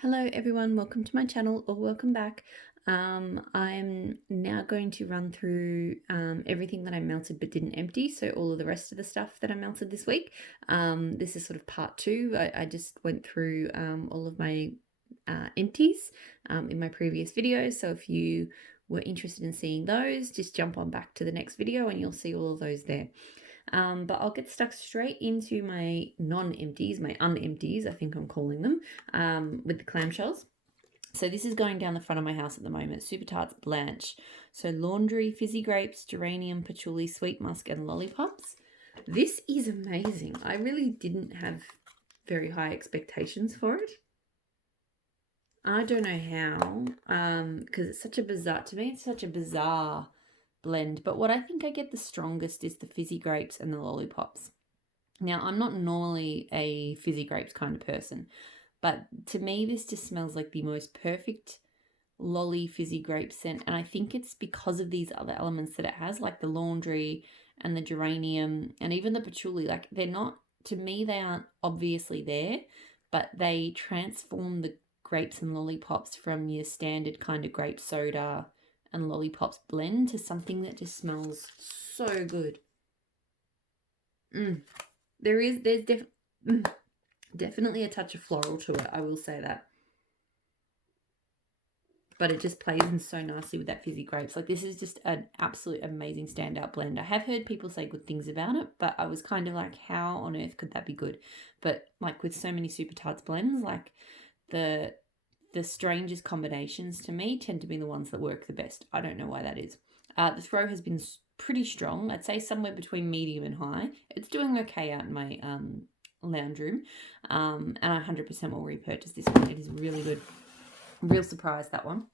Hello everyone, welcome to my channel or welcome back. I'm now going to run through everything that I melted but didn't empty, so all of the rest of the stuff that I melted this week. This is sort of part two. I just went through all of my empties in my previous videos, so if you were interested in seeing those, just jump on back to the next video and you'll see all of those there. But I'll get stuck straight into my non-empties, my unempties, I think I'm calling them, with the clamshells. So this is going down the front of my house at the moment, Super Tarts Blanche. So laundry, fizzy grapes, geranium, patchouli, sweet musk, and lollipops. This is amazing. I really didn't have very high expectations for it. I don't know how, because it's such a bizarre, to me, it's such a bizarre blend. But what I think I get the strongest is the fizzy grapes and the lollipops. Now, I'm not normally a fizzy grapes kind of person, but to me, this just smells like the most perfect lolly fizzy grape scent. And I think it's because of these other elements that it has, like the laundry and the geranium and even the patchouli. Like, they're not, to me, they aren't obviously there, but they transform the grapes and lollipops from your standard kind of grape soda and lollipops blend to something that just smells so good. There's definitely a touch of floral to it, I will say that. But it just plays in so nicely with that fizzy grapes. Like, this is just an absolute amazing standout blend. I have heard people say good things about it, but I was kind of like, how on earth could that be good? But like with so many Super Tarts blends, like the strangest combinations to me tend to be the ones that work the best. I don't know why that is. The throw has been pretty strong. I'd say somewhere between medium and high. It's doing okay out in my lounge room, and I 100% will repurchase this one. It is really good. Real surprise, that one.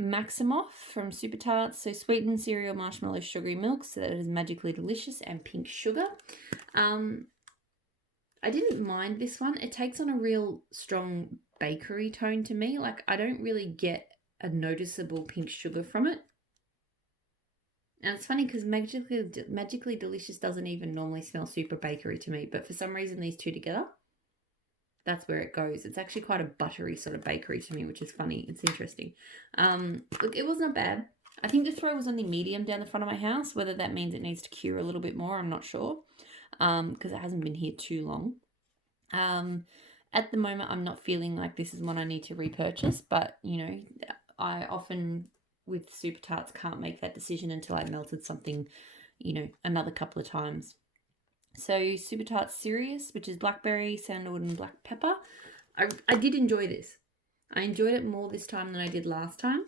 Maximoff from Super Tarts. So sweetened cereal, marshmallow, sugary milk, so that it is magically delicious, and pink sugar. I didn't mind this one. It takes on a real strong bakery tone to me. Like, I don't really get a noticeable pink sugar from it. And it's funny because magically delicious doesn't even normally smell super bakery to me, but for some reason these two together, that's where it goes. It's actually quite a buttery sort of bakery to me, which is funny. It's interesting. Look, it was not bad. I think the throw was only medium down the front of my house. Whether that means it needs to cure a little bit more, I'm not sure, because it hasn't been here too long. At the moment, I'm not feeling like this is one I need to repurchase, but, you know, I often, with Super Tarts, can't make that decision until I melted something, you know, another couple of times. So Super Tarts Serious, which is blackberry, sandalwood, and black pepper. I did enjoy this. I enjoyed it more this time than I did last time.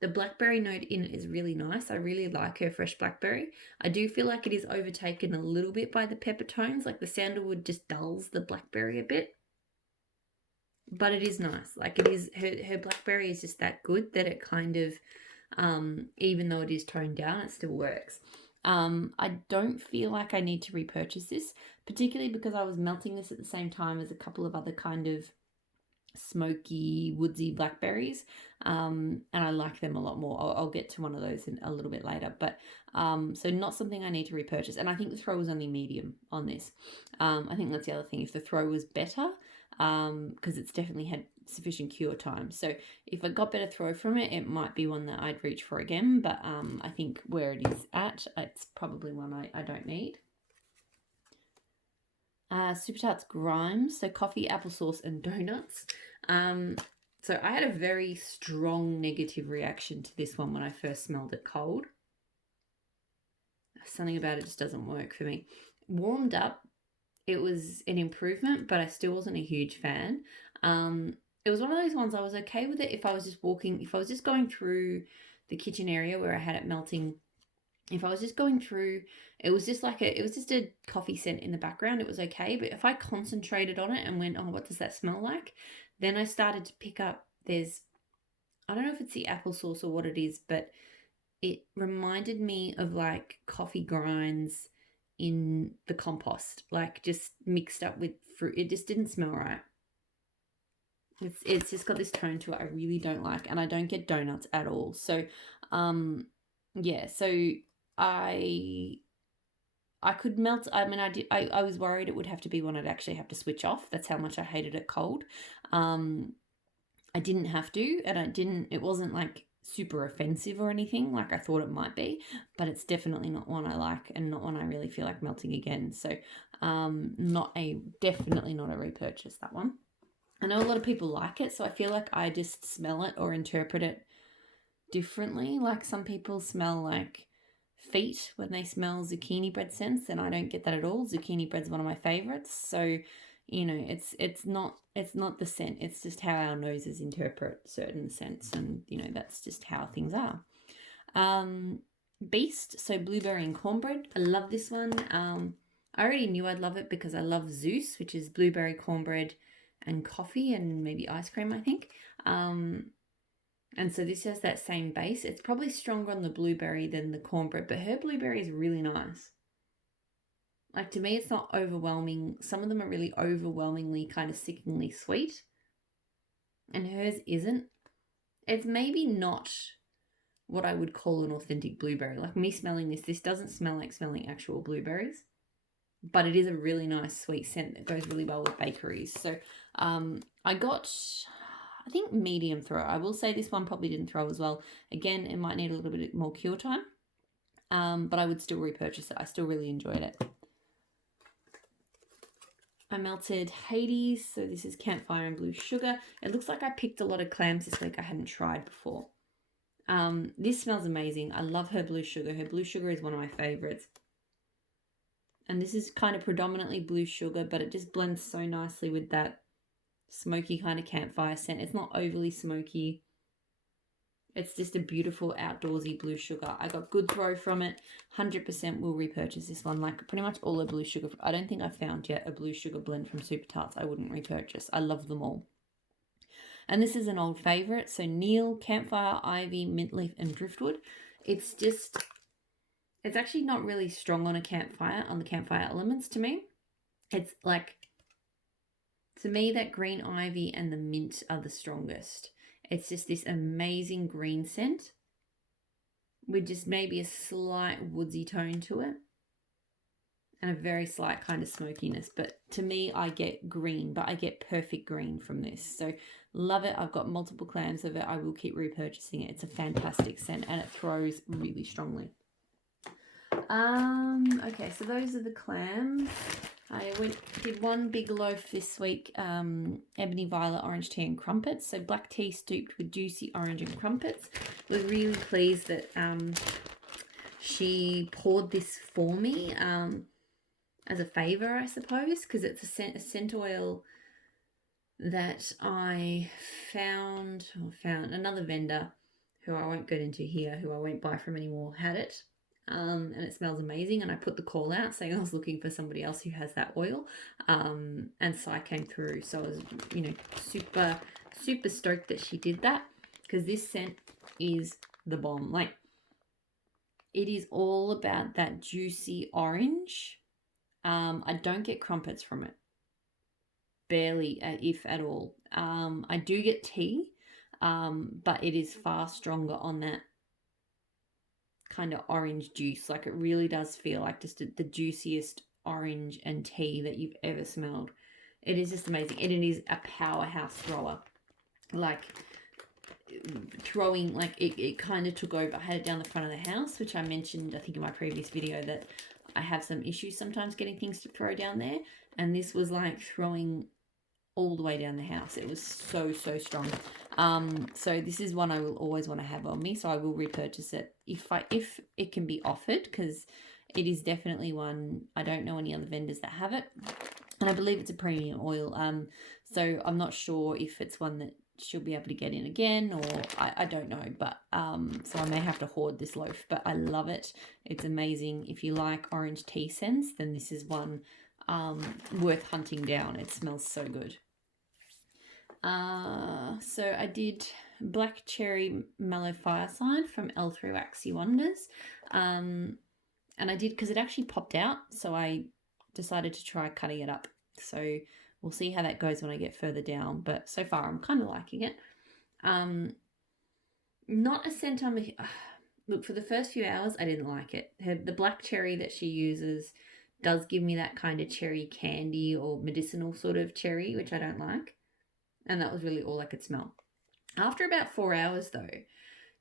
The blackberry note in it is really nice. I really like her fresh blackberry. I do feel like it is overtaken a little bit by the pepper tones. Like, the sandalwood just dulls the blackberry a bit. But it is nice. Like, it is, her blackberry is just that good that it kind of, even though it is toned down, it still works. I don't feel like I need to repurchase this, particularly because I was melting this at the same time as a couple of other kind of smoky, woodsy blackberries, and I like them a lot more. I'll get to one of those in a little bit later, but so not something I need to repurchase. And I think the throw was only medium on this. I think that's the other thing. If the throw was better, because it's definitely had sufficient cure time. So if I got better throw from it, it might be one that I'd reach for again. But I think where it is at, it's probably one I don't need. Super Tarts Grimes, so coffee, applesauce, and donuts. So I had a very strong negative reaction to this one when I first smelled it cold. Something about it just doesn't work for me. Warmed up, it was an improvement, but I still wasn't a huge fan. It was one of those ones I was okay with it if I was just going through the kitchen area where I had it melting. If I was just going through, it was just a coffee scent in the background. It was okay. But if I concentrated on it and went, oh, what does that smell like? Then I started to pick up, I don't know if it's the applesauce or what it is, but it reminded me of like coffee grinds in the compost, like just mixed up with fruit. It just didn't smell right. It's just got this tone to it I really don't like, and I don't get donuts at all. So, yeah, so I I could melt. I mean, I was worried it would have to be one I'd actually have to switch off. That's how much I hated it cold. I didn't have to, and it wasn't like super offensive or anything like I thought it might be, but it's definitely not one I like and not one I really feel like melting again. So definitely not a repurchase, that one. I know a lot of people like it, so I feel like I just smell it or interpret it differently. Like some people smell like feet when they smell zucchini bread scents, and I don't get that at all. Zucchini bread's one of my favorites. So, it's not the scent. It's just how our noses interpret certain scents, and that's just how things are. Beast, so blueberry and cornbread. I love this one. I already knew I'd love it because I love Zeus, which is blueberry, cornbread, and coffee, and maybe ice cream, I think. And so this has that same base. It's probably stronger on the blueberry than the cornbread, but her blueberry is really nice. Like, to me, it's not overwhelming. Some of them are really overwhelmingly kind of sickeningly sweet, and hers isn't. It's maybe not what I would call an authentic blueberry. Like, me smelling this doesn't smell like smelling actual blueberries, but it is a really nice sweet scent that goes really well with bakeries. So I got, I think, medium throw. I will say this one probably didn't throw as well. Again, it might need a little bit more cure time, but I would still repurchase it. I still really enjoyed it. I melted Hades, so this is Campfire and Blue Sugar. It looks like I picked a lot of clams this week I hadn't tried before. This smells amazing. I love her Blue Sugar. Her Blue Sugar is one of my favorites. And this is kind of predominantly blue sugar, but it just blends so nicely with that smoky kind of campfire scent. It's not overly smoky. It's just a beautiful outdoorsy blue sugar. I got good throw from it. 100% will repurchase this one. Like pretty much all the blue sugar. I don't think I've found yet a blue sugar blend from Super Tarts I wouldn't repurchase. I love them all. And this is an old favorite. So Neil, Campfire, Ivy, Mint Leaf, and Driftwood. It's actually not really strong on the campfire elements to me. It's like, to me, that green ivy and the mint are the strongest. It's just this amazing green scent with just maybe a slight woodsy tone to it and a very slight kind of smokiness. But to me, I get green, but I get perfect green from this. So love it. I've got multiple clams of it. I will keep repurchasing it. It's a fantastic scent and it throws really strongly. Okay, so those are the clams. I did one big loaf this week, ebony violet orange tea and crumpets. So black tea steeped with juicy orange and crumpets. Was really pleased that she poured this for me as a favor, I suppose, because it's a scent oil that I found another vendor who I won't get into here, who I won't buy from anymore, had it. And it smells amazing, and I put the call out saying I was looking for somebody else who has that oil, and so I came through. So I was super stoked that she did that, because this scent is the bomb. Like, it is all about that juicy orange. I don't get crumpets from it, barely, if at all. I do get tea, but it is far stronger on that kind of orange juice. Like, it really does feel like just the juiciest orange and tea that you've ever smelled. It is just amazing, and it is a powerhouse thrower. Like, throwing, like, it kind of took over. I had it down the front of the house, which I mentioned, I think, in my previous video, that I have some issues sometimes getting things to throw down there, and this was like throwing all the way down the house. It was so strong. So this is one I will always want to have on me, so I will repurchase it if it can be offered, because it is definitely one. I don't know any other vendors that have it, and I believe it's a premium oil. So I'm not sure if it's one that she'll be able to get in again, or I don't know, but so I may have to hoard this loaf, but I love it. It's amazing. If you like orange tea scents, then this is one worth hunting down. It smells so good. So I did Black Cherry Mellow Fireside from L3 Waxy Wonders. And I did, because it actually popped out, so I decided to try cutting it up. So we'll see how that goes when I get further down, but so far I'm kind of liking it. Not a scent look, for the first few hours I didn't like it. The black cherry that she uses does give me that kind of cherry candy or medicinal sort of cherry, which I don't like. And that was really all I could smell. After about 4 hours, though,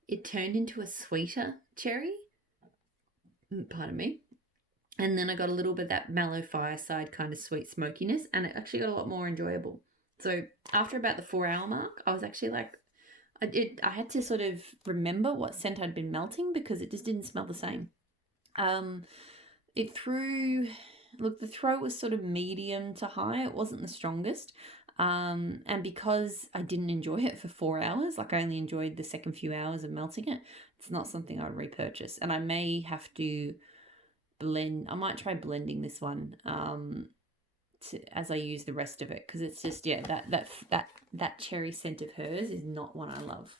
it turned into a sweeter cherry. Pardon me. And then I got a little bit of that mallow fireside kind of sweet smokiness, and it actually got a lot more enjoyable. So after about the 4-hour mark, I was actually like, I had to sort of remember what scent I'd been melting because it just didn't smell the same. The throw was sort of medium to high. It wasn't the strongest. And because I didn't enjoy it for 4 hours, like I only enjoyed the second few hours of melting it, it's not something I'd repurchase. And I may have to blend. I might try blending this one as I use the rest of it, because it's just, yeah, that cherry scent of hers is not one I love.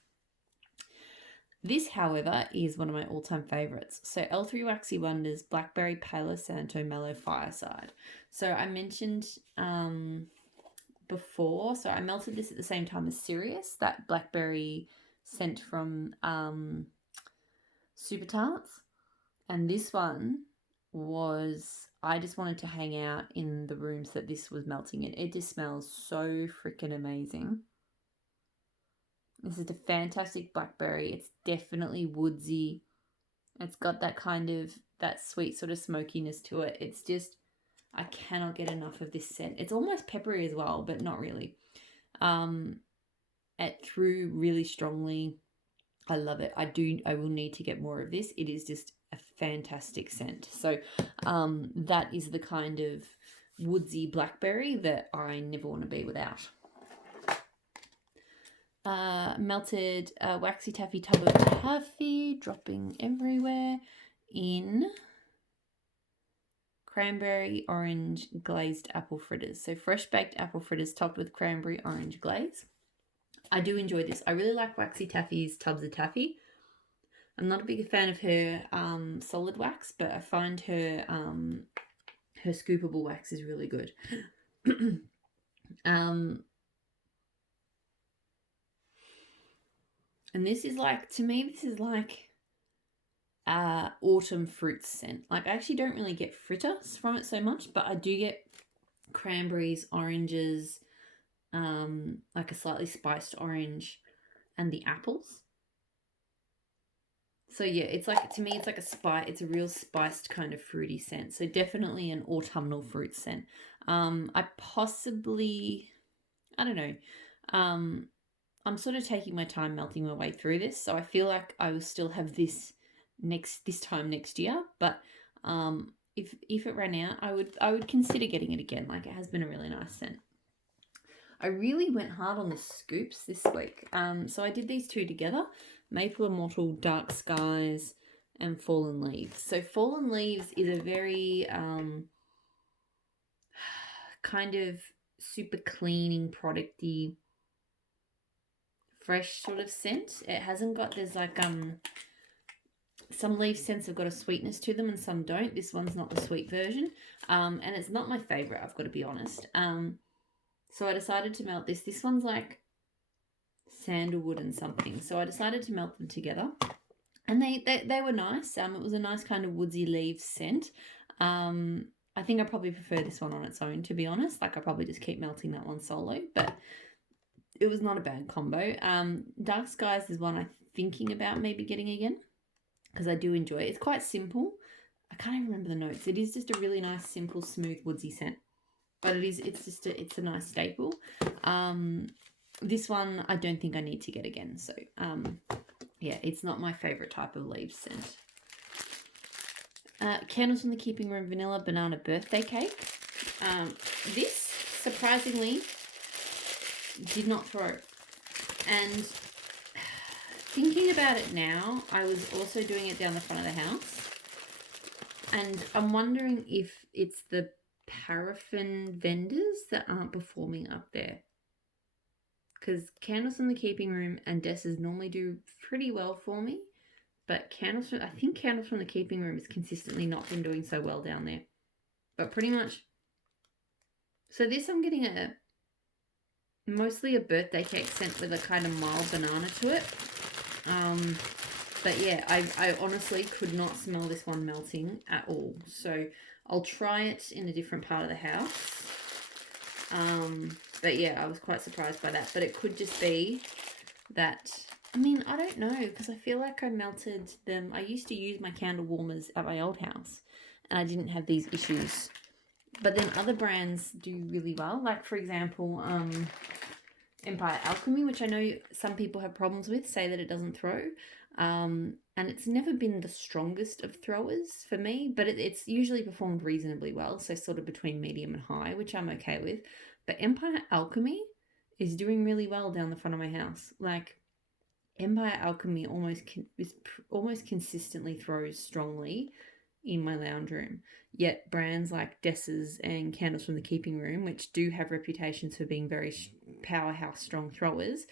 This, however, is one of my all-time favorites. So L3 Waxy Wonders Blackberry Palo Santo Mellow Fireside. So I mentioned before, so I melted this at the same time as Sirius, that blackberry scent from Super Tarts. And this one was, I just wanted to hang out in the rooms that this was melting in. It just smells so freaking amazing. This is a fantastic blackberry. It's definitely woodsy. It's got that kind of, that sweet sort of smokiness to it. It's just, I cannot get enough of this scent. It's almost peppery as well, but not really. It threw really strongly. I love it. I will need to get more of this. It is just a fantastic scent. So that is the kind of woodsy blackberry that I never want to be without. Melted waxy taffy tub of taffy, dropping everywhere, in cranberry orange glazed apple fritters. So fresh baked apple fritters topped with cranberry orange glaze. I do enjoy this. I really like Waxy Taffy's tubs of taffy. I'm not a big fan of her solid wax, but I find her scoopable wax is really good. And this is like, to me, this is like autumn fruit scent. Like, I actually don't really get fritters from it so much, but I do get cranberries, oranges, like a slightly spiced orange, and the apples. So yeah, it's like, to me, it's like it's a real spiced kind of fruity scent. So definitely an autumnal fruit scent. I don't know. I'm sort of taking my time melting my way through this, so I feel like I will still have this time next year. But if it ran out, I would consider getting it again. Like, it has been a really nice scent. I really went hard on the scoops this week. So I did these two together: Maple Immortal, Dark Skies, and Fallen Leaves. So Fallen Leaves is a very kind of super cleaning, producty, fresh sort of scent. It hasn't got, there's like some leaf scents have got a sweetness to them and some don't. This one's not the sweet version, and it's not my favorite, I've got to be honest. So I decided to melt this. This one's like sandalwood and something, so I decided to melt them together, and they were nice. It was a nice kind of woodsy leaf scent. I think I probably prefer this one on its own, to be honest. Like, I probably just keep melting that one solo, but it was not a bad combo. Dark Skies is one I'm thinking about maybe getting again, because I do enjoy it. It's quite simple. I can't even remember the notes. It is just a really nice, simple, smooth, woodsy scent. But it's a nice staple. This one I don't think I need to get again. So yeah, it's not my favorite type of leaf scent. Candles from the Keeping Room Vanilla Banana Birthday Cake. This surprisingly did not throw. And thinking about it now, I was also doing it down the front of the house. And I'm wondering if it's the paraffin vendors that aren't performing up there. Because Candles from the Keeping Room and Dessa's normally do pretty well for me. But I think Candles from the Keeping Room has consistently not been doing so well down there. But pretty much. So this, I'm getting mostly a birthday cake scent with a kind of mild banana to it. But yeah, I honestly could not smell this one melting at all. So I'll try it in a different part of the house. But yeah, I was quite surprised by that. But it could just be that, I mean, I don't know, because I feel like I melted them. I used to use my candle warmers at my old house and I didn't have these issues. But then other brands do really well. Like, for example, Empire Alchemy, which I know some people have problems with, say that it doesn't throw. And it's never been the strongest of throwers for me, but it's usually performed reasonably well. So sort of between medium and high, which I'm okay with. But Empire Alchemy is doing really well down the front of my house. Like, Empire Alchemy almost consistently throws strongly in my lounge room. Yet brands like Dess's and Candles from the Keeping Room, which do have reputations for being very powerhouse strong throwers,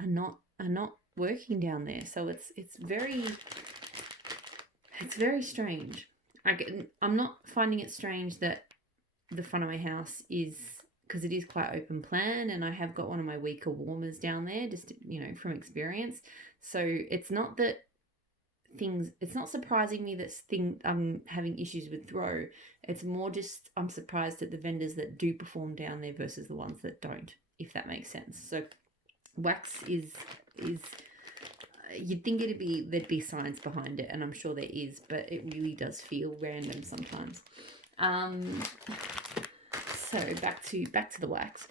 are not working down there. So it's very strange. I'm not finding it strange that the front of my house is, because it is quite open plan, and I have got one of my weaker warmers down there, just, you know, from experience. So it's not that it's not surprising me that I'm having issues with throw. It's more just I'm surprised at the vendors that do perform down there versus the ones that don't, if that makes sense. So wax is you'd think there'd be science behind it, and I'm sure there is, but it really does feel random sometimes. So back to the wax.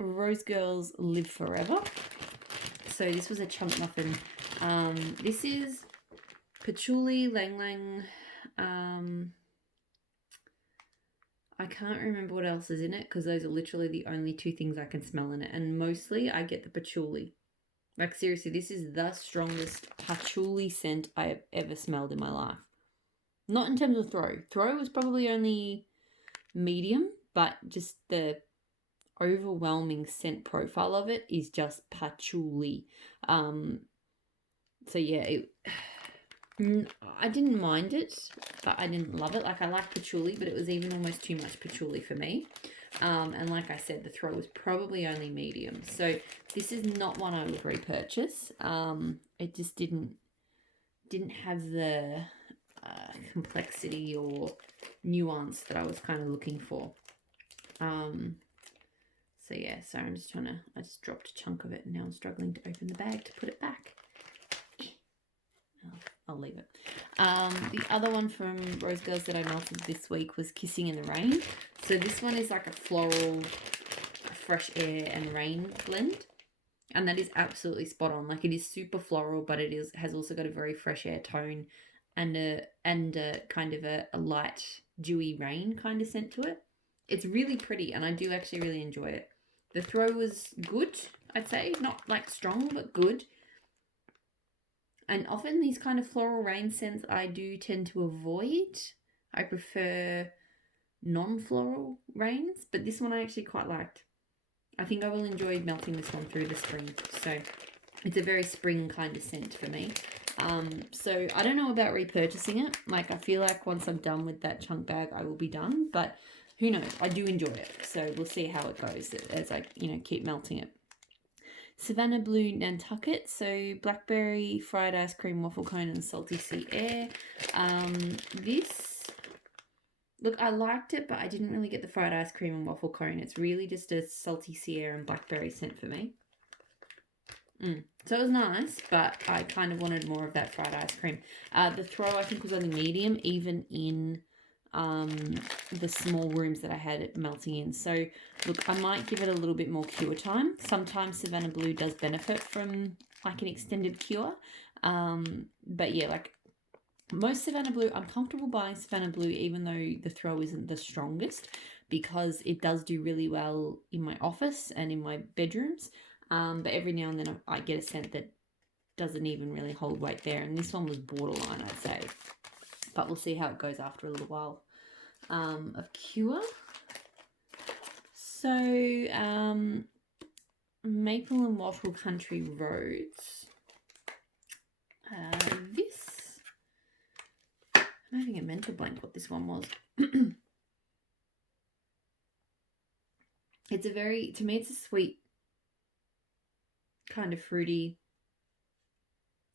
Rose Girls Live Forever. So this was a chunk muffin. This is patchouli, lang lang. I can't remember what else is in it, because those are literally the only two things I can smell in it, and mostly I get the patchouli. Like, seriously, this is the strongest patchouli scent I have ever smelled in my life. Not in terms of throw. Throw was probably only medium, but just the overwhelming scent profile of it is just patchouli. So yeah, I didn't mind it, but I didn't love it. Like, I like patchouli, but it was even almost too much patchouli for me. And like I said, the throw was probably only medium. So this is not one I would repurchase. It just didn't have the complexity or nuance that I was kind of looking for. So yeah, sorry, I just dropped a chunk of it and now I'm struggling to open the bag to put it back. I'll leave it. The other one from Rose Girls that I melted this week was Kissing in the Rain. So this one is like a floral, fresh air and rain blend. And that is absolutely spot on. Like, it is super floral, but it has also got a very fresh air tone and a kind of a light, dewy rain kind of scent to it. It's really pretty, and I do actually really enjoy it. The throw was good, I'd say. Not like strong, but good. And often these kind of floral rain scents I do tend to avoid. I prefer non-floral rains, but this one I actually quite liked. I think I will enjoy melting this one through the spring. So it's a very spring kind of scent for me. So I don't know about repurchasing it. Like, I feel like once I'm done with that chunk bag, I will be done. But who knows? I do enjoy it. So we'll see how it goes as I, keep melting it. Savannah Blue Nantucket. So blackberry, fried ice cream, waffle cone, and salty sea air. Look, I liked it, but I didn't really get the fried ice cream and waffle cone. It's really just a salty sea air and blackberry scent for me. So it was nice, but I kind of wanted more of that fried ice cream. The throw, I think, was only medium, even in the small rooms that I had it melting in. So, look, I might give it a little bit more cure time. Sometimes Savannah Blue does benefit from, like, an extended cure. But, yeah, like, most Savannah Blue, I'm comfortable buying Savannah Blue even though the throw isn't the strongest, because it does do really well in my office and in my bedrooms. But every now and then I get a scent that doesn't even really hold weight there. And this one was borderline, I'd say. But we'll see how it goes after a little while of cure. So, Maple and Wattle Country Roads. I'm having a mental blank what this one was. To me, it's a sweet, kind of fruity.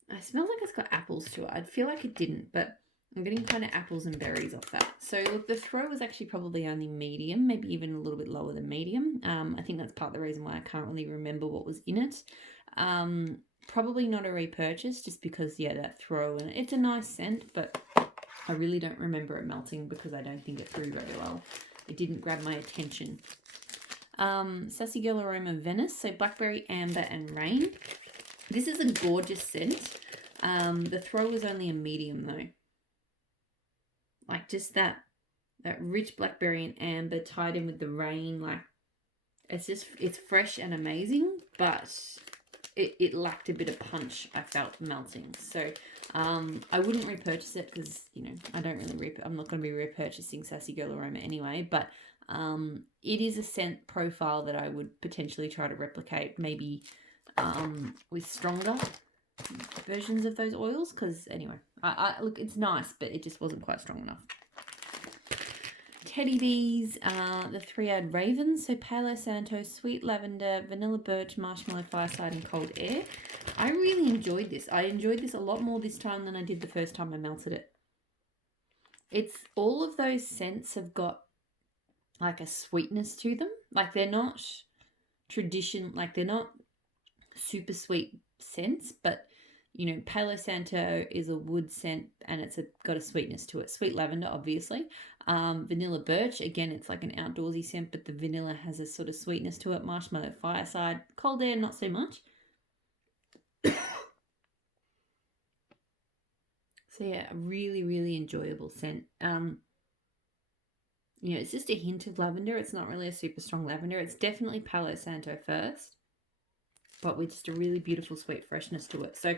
It smells like it's got apples to it. I feel like it didn't, but I'm getting kind of apples and berries off that. So look, the throw was actually probably only medium, maybe even a little bit lower than medium. I think that's part of the reason why I can't really remember what was in it. Probably not a repurchase, just because, yeah, that throw, and it's a nice scent, but I really don't remember it melting because I don't think it threw very well. It didn't grab my attention. Sassy Girl Aroma Venice, so blackberry, amber, and rain. This is a gorgeous scent. The throw was only a medium though. Like just that rich blackberry and amber tied in with the rain, like it's fresh and amazing, but it lacked a bit of punch, I felt, melting. So I wouldn't repurchase it because, you know, I'm not going to be repurchasing Sassy Girl Aroma anyway, but it is a scent profile that I would potentially try to replicate, maybe with stronger versions of those oils, because anyway, I look, it's nice, but it just wasn't quite strong enough. Teddy Bees, the 3-Eyed Raven, so Palo Santo, Sweet Lavender, Vanilla Birch, Marshmallow Fireside, and Cold Air. I really enjoyed this. I enjoyed this a lot more this time than I did the first time I melted it. It's all of those scents have got like a sweetness to them. Like they're not they're not super sweet scents, but you know, Palo Santo is a wood scent and it's got a sweetness to it. Sweet Lavender, obviously. Vanilla Birch, again, it's like an outdoorsy scent, but the vanilla has a sort of sweetness to it. Marshmallow Fireside. Cold Air, not so much. So yeah, a really, really enjoyable scent. You know, it's just a hint of lavender. It's not really a super strong lavender. It's definitely Palo Santo first, but with just a really beautiful sweet freshness to it. So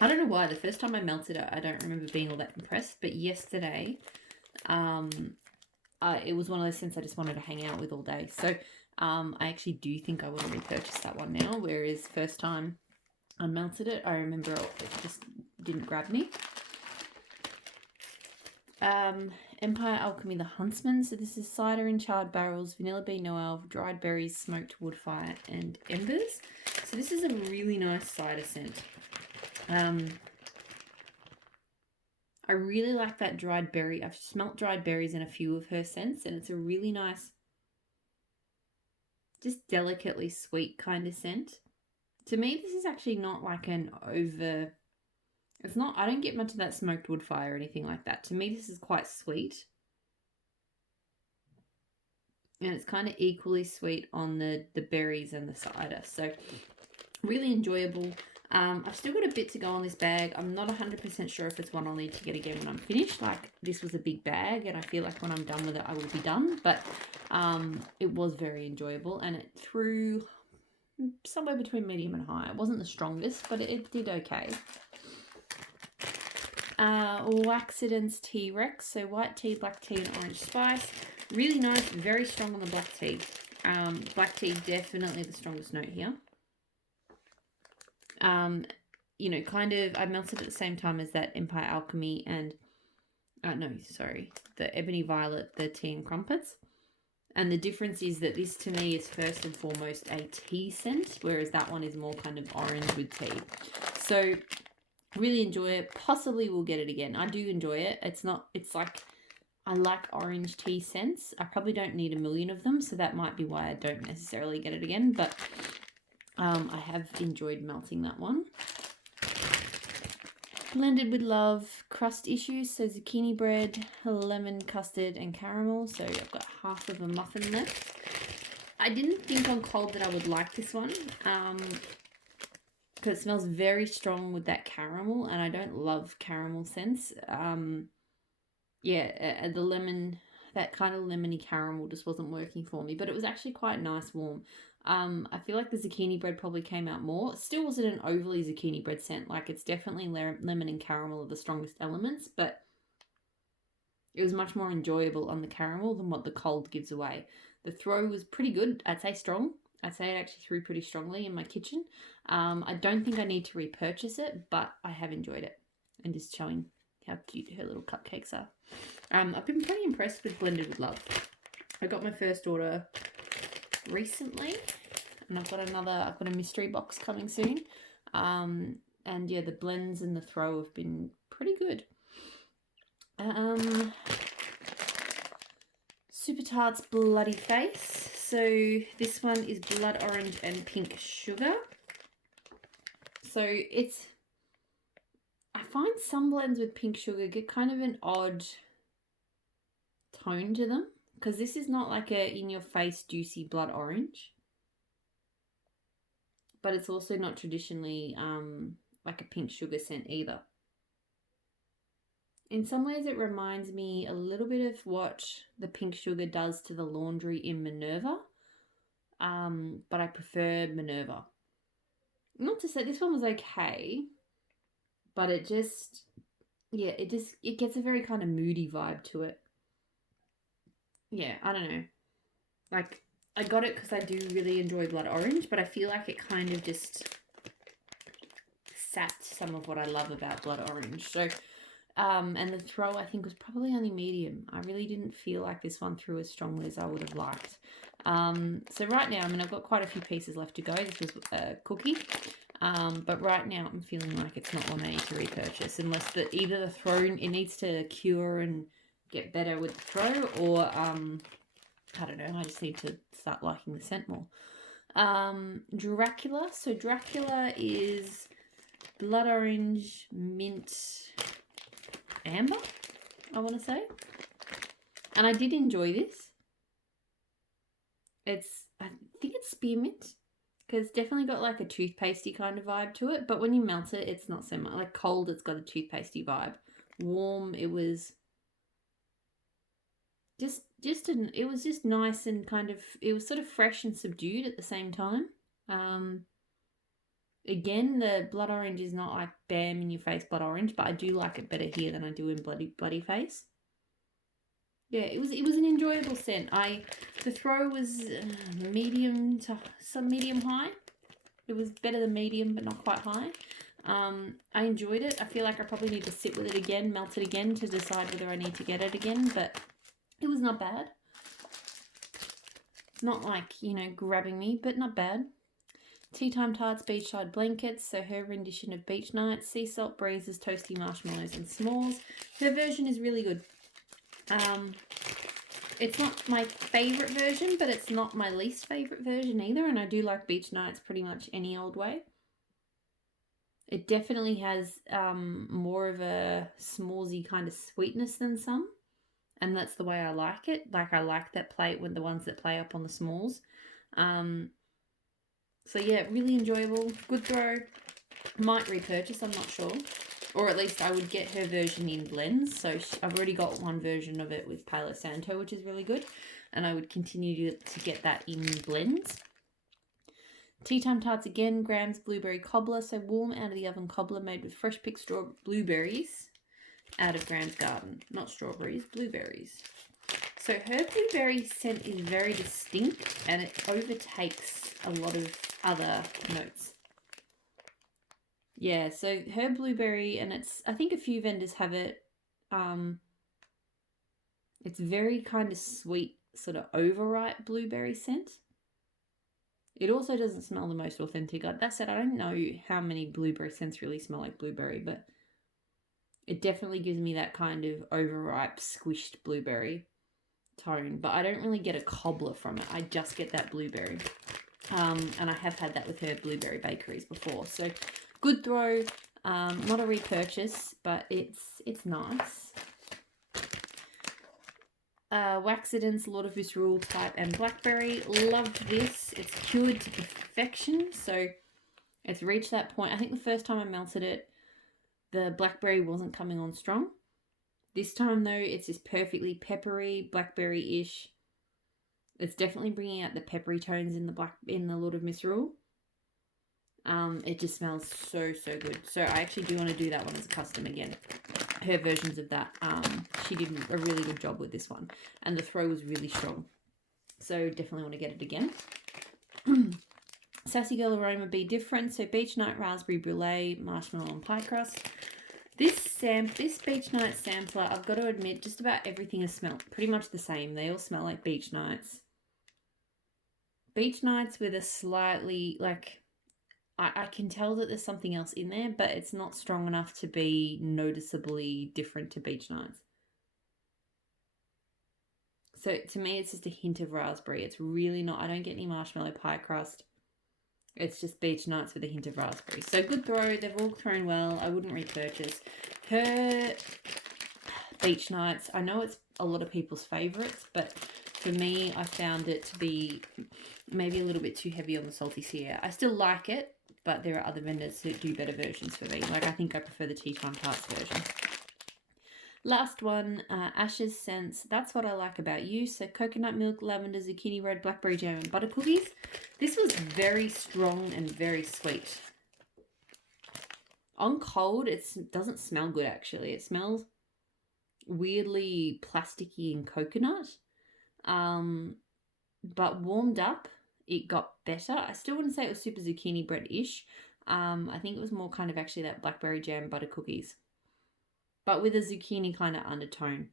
I don't know why. The first time I melted it, I don't remember being all that impressed, but yesterday, it was one of those scents I just wanted to hang out with all day. So I actually do think I would have repurchased that one now, whereas first time I melted it, I remember it just didn't grab me. Empire Alchemy, the Huntsman. So this is cider in charred barrels, vanilla bean noel, dried berries, smoked wood fire, and embers. So this is a really nice cider scent. I really like that dried berry. I've smelt dried berries in a few of her scents, and it's a really nice, just delicately sweet kind of scent. To me, this is actually not like an over... It's not... I don't get much of that smoked wood fire or anything like that. To me, this is quite sweet. And it's kind of equally sweet on the berries and the cider. So, really enjoyable. I've still got a bit to go on this bag. I'm not 100% sure if it's one I'll need to get again when I'm finished. Like, this was a big bag, and I feel like when I'm done with it, I will be done. But it was very enjoyable, and it threw somewhere between medium and high. It wasn't the strongest, but it did okay. Waxidance T-Rex, so white tea, black tea, and orange spice. Really nice, very strong on the black tea. Black tea, definitely the strongest note here. You know, kind of, I melted at the same time as that Empire Alchemy and, the Ebony Violet, the tea and crumpets. And the difference is that this, to me, is first and foremost a tea scent, whereas that one is more kind of orange with tea. So, really enjoy it. Possibly will get it again. I do enjoy it. It's like, I like orange tea scents. I probably don't need a million of them, so that might be why I don't necessarily get it again. But I have enjoyed melting that one. Blended with Love, crust issues, so zucchini bread, lemon, custard, and caramel. So I've got half of a muffin left. I didn't think on cold that I would like this one, because it smells very strong with that caramel, and I don't love caramel scents. The lemon, that kind of lemony caramel just wasn't working for me, but it was actually quite nice warm. I feel like the zucchini bread probably came out more. It still wasn't an overly zucchini bread scent. Like, it's definitely lemon and caramel are the strongest elements, but it was much more enjoyable on the caramel than what the cold gives away. The throw was pretty good. I'd say strong. I'd say it actually threw pretty strongly in my kitchen. I don't think I need to repurchase it, but I have enjoyed it. And just showing how cute her little cupcakes are. I've been pretty impressed with Blended with Love. I got my first order recently, and I've got a mystery box coming soon. And yeah, the blends and the throw have been pretty good. Super Tarts Bloody Face. So this one is blood orange and pink sugar. So it's, I find some blends with pink sugar get kind of an odd tone to them, because this is not like a in-your-face juicy blood orange, but it's also not traditionally like a pink sugar scent either. In some ways it reminds me a little bit of what the pink sugar does to the laundry in Minerva, but I prefer Minerva. Not to say this one was okay, but it just, yeah, it gets a very kind of moody vibe to it. Yeah, I don't know. Like, I got it because I do really enjoy blood orange, but I feel like it kind of just sapped some of what I love about blood orange. So, and the throw I think was probably only medium. I really didn't feel like this one threw as strongly as I would have liked. So right now, I mean, I've got quite a few pieces left to go. This was a cookie. But right now I'm feeling like it's not one I need to repurchase, unless either the throw, it needs to cure and get better with the throw, or I don't know, I just need to start liking the scent more. Dracula. So Dracula is blood orange, mint, amber, I want to say. And I did enjoy this. I think it's spearmint, because it's definitely got like a toothpastey kind of vibe to it. But when you melt it, it's not so much. Like cold, it's got a toothpastey vibe. Warm, it was it was just nice and kind of, it was sort of fresh and subdued at the same time. Again, the blood orange is not like bam in your face blood orange, but I do like it better here than I do in bloody face. Yeah, it was an enjoyable scent. The throw was medium to some medium high. It was better than medium, but not quite high. I enjoyed it. I feel like I probably need to sit with it again, melt it again to decide whether I need to get it again, but it was not bad. Not like, grabbing me, but not bad. Tea Time Tarts Beachside Blankets, so her rendition of Beach Nights, Sea Salt Breezes, Toasty Marshmallows and S'mores. Her version is really good. It's not my favourite version, but it's not my least favourite version either, and I do like Beach Nights pretty much any old way. It definitely has more of a s'moresy kind of sweetness than some, and that's the way I like it. Like, I like that play with the ones that play up on the s'mores. So yeah, really enjoyable, good throw. Might repurchase, I'm not sure. Or at least I would get her version in blends. So I've already got one version of it with Palo Santo, which is really good. And I would continue to get that in blends. Tea Time Tarts again, Graham's Blueberry Cobbler. So warm out of the oven cobbler made with fresh picked blueberries out of Graham's garden. Not strawberries, blueberries. So her blueberry scent is very distinct, and it overtakes a lot of other notes. Yeah, so her blueberry, and I think a few vendors have it. It's very kind of sweet, sort of overripe blueberry scent. It also doesn't smell the most authentic. That said, I don't know how many blueberry scents really smell like blueberry, but it definitely gives me that kind of overripe, squished blueberry tone. But I don't really get a cobbler from it. I just get that blueberry. And I have had that with her blueberry bakeries before. So good throw. Not a repurchase, but it's nice. Waxidence, Lord of Misrule type, and Blackberry. Loved this. It's cured to perfection. So it's reached that point. I think the first time I melted it, the blackberry wasn't coming on strong. This time though, it's just perfectly peppery, blackberry-ish. It's definitely bringing out the peppery tones in the Lord of Misrule. It just smells so good. So I actually do want to do that one as a custom again. Her versions of that, she did a really good job with this one, and the throw was really strong. So definitely want to get it again. Sassy Girl Aroma Be Different. So Beach Night Raspberry Brulee, Marshmallow and Pie Crust. This Beach Night sampler, I've got to admit, just about everything has smelled pretty much the same. They all smell like Beach Nights. Beach Nights with a slightly, like, I can tell that there's something else in there, but it's not strong enough to be noticeably different to Beach Nights. So to me, it's just a hint of raspberry. It's really not, I don't get any marshmallow pie crust. It's just beech nuts with a hint of raspberry. So good throw. They've all thrown well. I wouldn't repurchase. Her beech nuts, I know it's a lot of people's favourites, but for me, I found it to be maybe a little bit too heavy on the salty Sierra. I still like it, but there are other vendors that do better versions for me. Like, I think I prefer the Tea Time Tarts version. Last one, Ash's Scents. That's What I Like About You. So coconut milk, lavender, zucchini bread, blackberry jam, and butter cookies. This was very strong and very sweet. On cold, it doesn't smell good, actually. It smells weirdly plasticky and coconut. But warmed up, it got better. I still wouldn't say it was super zucchini bread-ish. I think it was more kind of actually that blackberry jam butter cookies, but with a zucchini kind of undertone.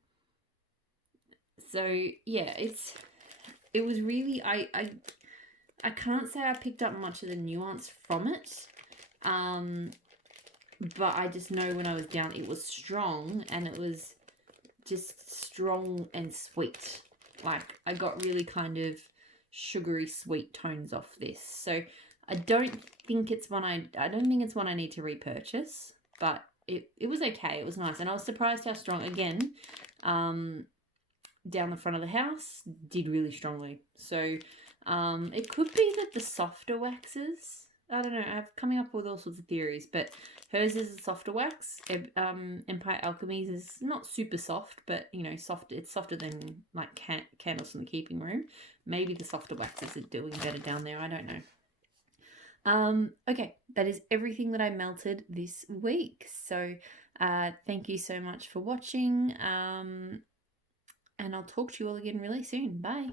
So yeah, it was really, I can't say I picked up much of the nuance from it. But I just know when I was down, it was strong, and it was just strong and sweet. Like, I got really kind of sugary sweet tones off this. So I don't think it's one I need to repurchase, but it was okay. It was nice, and I was surprised how strong. Again, down the front of the house did really strongly. So it could be that the softer waxes, I don't know, I'm coming up with all sorts of theories, but hers is a softer wax. Empire Alchemy's is not super soft, but, you know, soft. It's softer than, like, Candles from the Keeping Room. Maybe the softer waxes are doing better down there. I don't know. Okay, that is everything that I melted this week. So thank you so much for watching. And I'll talk to you all again really soon. Bye.